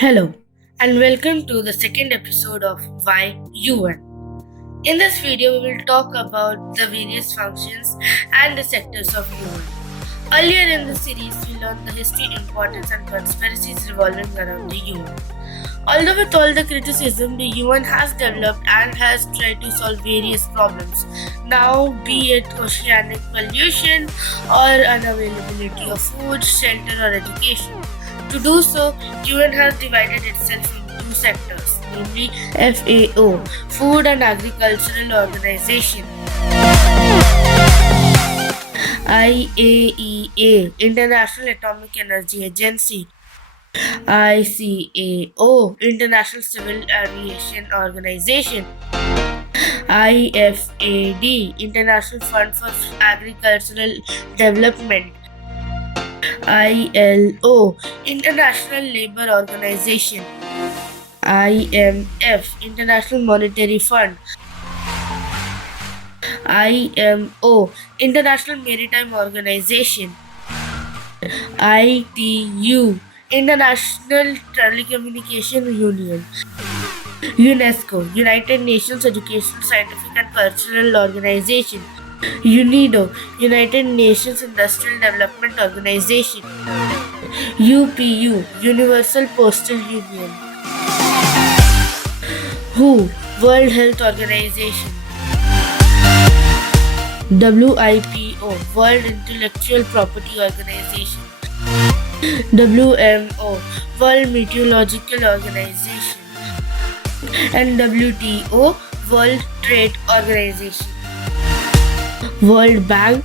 Hello, and welcome to the second episode of Why UN. In this video, we will talk about the various functions and the sectors of UN. Earlier in the series, we learned the history, importance, and conspiracies revolving around the UN. Although, with all the criticism, the UN has developed and has tried to solve various problems. Now, be it oceanic pollution or unavailability of food, shelter, or education. To do so, UN has divided itself into two sectors, namely FAO, Food and Agricultural Organization, IAEA, International Atomic Energy Agency, ICAO, International Civil Aviation Organization, IFAD, International Fund for Agricultural Development, ILO, International Labour Organization, IMF, International Monetary Fund, IMO, International Maritime Organization, ITU, International Telecommunication Union, UNESCO, United Nations Educational, Scientific and Cultural Organization, UNIDO, United Nations Industrial Development Organization, UPU, Universal Postal Union, WHO, World Health Organization, WIPO, World Intellectual Property Organization, WMO, World Meteorological Organization, and WTO, World Trade Organization, World Bank.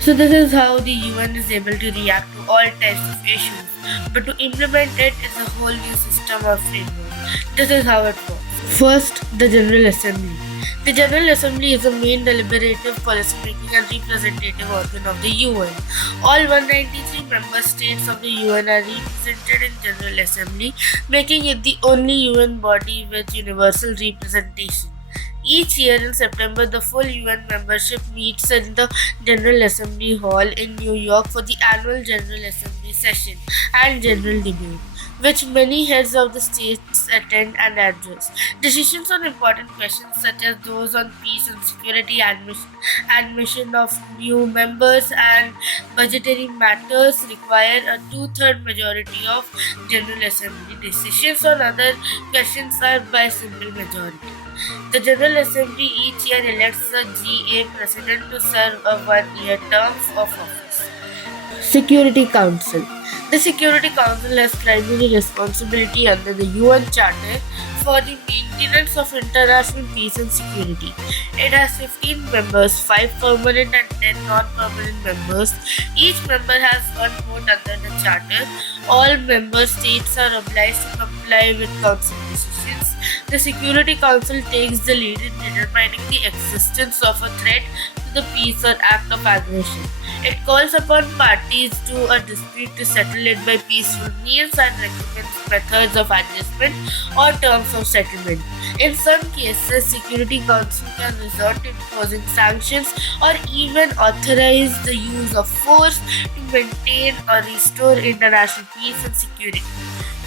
So this is how the UN is able to react to all types of issues, but to implement it is a whole new system or framework. This is how it works. First, the General Assembly. The General Assembly is the main deliberative, policymaking and representative organ of the UN. All 193 member states of the UN are represented in General Assembly, making it the only UN body with universal representation. Each year in September, the full UN membership meets in the General Assembly Hall in New York for the annual General Assembly session and general debate, which many heads of the states attend and address. Decisions on important questions such as those on peace and security, admission of new members, and budgetary matters require a two-third majority of General Assembly. Decisions on other questions are by simple majority. The General Assembly each year elects a GA president to serve a one-year term of office. Security Council. The Security Council has primary responsibility under the UN Charter for the maintenance of international peace and security. It has 15 members, 5 permanent and 10 non-permanent members. Each member has one vote under the Charter. All member states are obliged to comply with Council decisions. The Security Council takes the lead in determining the existence of a threat to the peace or act of aggression. It calls upon parties to a dispute to settle it by peaceful means and recommends methods of adjustment or terms of settlement. In some cases, Security Council can resort to imposing sanctions or even authorize the use of force to maintain or restore international peace and security.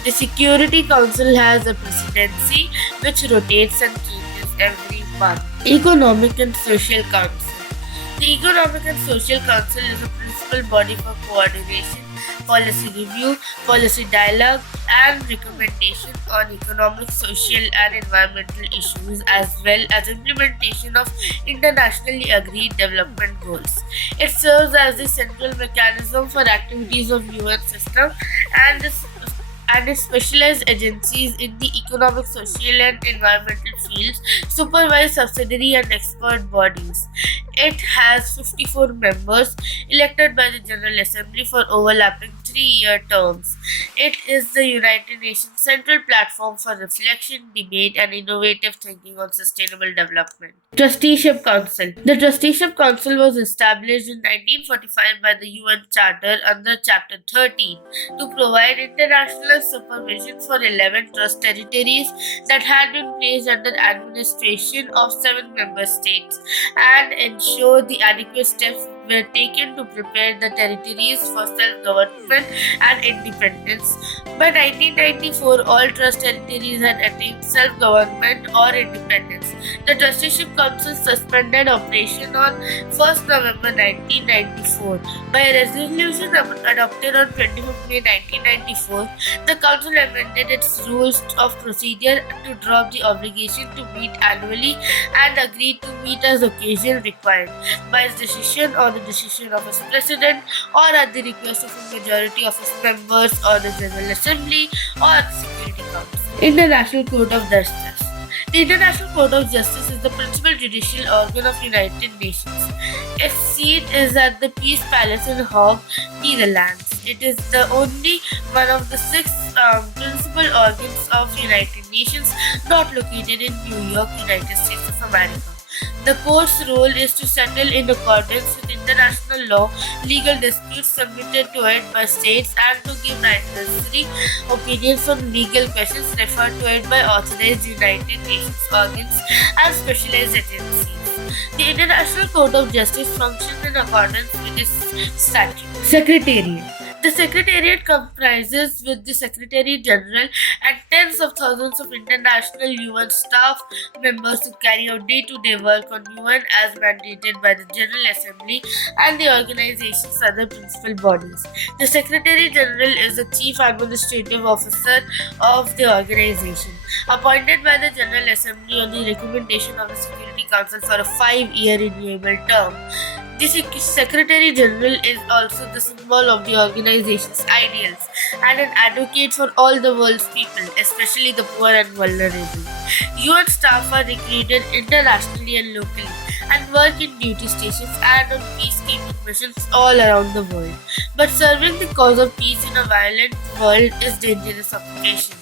The Security Council has a presidency which rotates and changes every month. Economic and Social Council. The Economic and Social Council is a principal body for coordination, policy review, policy dialogue, and recommendation on economic, social, and environmental issues, as well as implementation of internationally agreed development goals. It serves as the central mechanism for activities of UN system and its specialized agencies in the economic, social, and environmental fields supervise subsidiary and expert bodies. It has 54 members elected by the General Assembly for overlapping 3-year terms. It is the United Nations central platform for reflection, debate, and innovative thinking on sustainable development. Trusteeship Council. The Trusteeship Council was established in 1945 by the UN Charter under Chapter 13 to provide international supervision for 11 trust territories that had been placed under administration of 7 member states and ensure the adequate steps were taken to prepare the territories for self-government and independence. By 1994, all trust territories had attained self-government or independence. The Trusteeship Council suspended operation on 1st November 1994. By a resolution adopted on 25th May 1994, the Council amended its rules of procedure to drop the obligation to meet annually and agreed to meet as occasion required, by its decision or the decision of its president or at the request of a majority of its members or the General Assembly or the Security Council. International Court of Justice. The International Court of Justice is the principal judicial organ of United Nations. Its seat is at the Peace Palace in Hague, Netherlands. It is the only one of the six principal organs of United Nations not located in New York, United States of America. The court's role is to settle in accordance with international law legal disputes submitted to it by states and to give necessary opinions on legal questions referred to it by authorized United Nations organs and specialized agencies. The International Court of Justice functions in accordance with its statute. Secretariat. The Secretariat comprises with the Secretary General and tens of thousands of international UN staff members who carry out day-to-day work on UN as mandated by the General Assembly and the organization's other principal bodies. The Secretary General is the Chief Administrative Officer of the organization, appointed by the General Assembly on the recommendation of the Security Council for a 5-year renewable term. The Secretary General is also the symbol of the organization's ideals and an advocate for all the world's people, especially the poor and vulnerable. UN staff are recruited internationally and locally and work in duty stations and on peacekeeping missions all around the world. But serving the cause of peace in a violent world is dangerous occupation.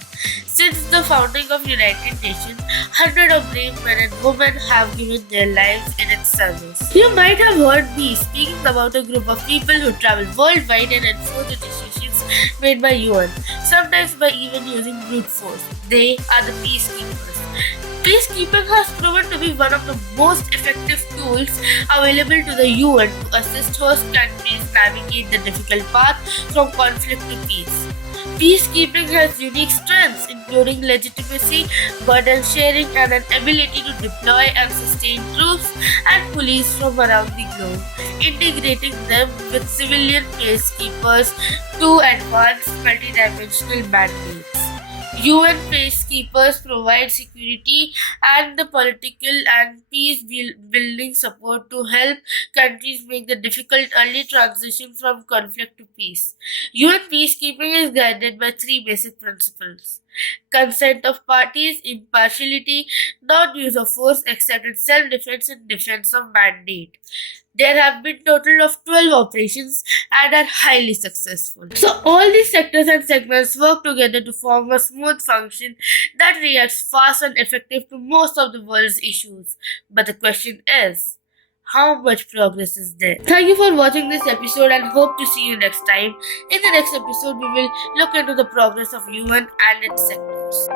Since the founding of United Nations, hundreds of brave men and women have given their lives in its service. You might have heard me speaking about a group of people who travel worldwide and enforce the decisions made by UN, sometimes by even using brute force. They are the peacekeepers. Peacekeeping has proven to be one of the most effective tools available to the UN to assist host countries navigate the difficult path from conflict to peace. Peacekeeping has unique strengths, including legitimacy, burden sharing, and an ability to deploy and sustain troops and police from around the globe, integrating them with civilian peacekeepers to advance multidimensional mandates. UN peacekeepers provide security and the political and peace building support to help countries make the difficult early transition from conflict to peace. UN peacekeeping is guided by three basic principles: consent of parties, impartiality, non-use of force except in self-defense and defense of mandate. There have been total of 12 operations and are highly successful. So all these sectors and segments work together to form a smooth function that reacts fast and effective to most of the world's issues. But the question is, how much progress is there? Thank you for watching this episode and hope to see you next time. In the next episode, we will look into the progress of UN and its sectors.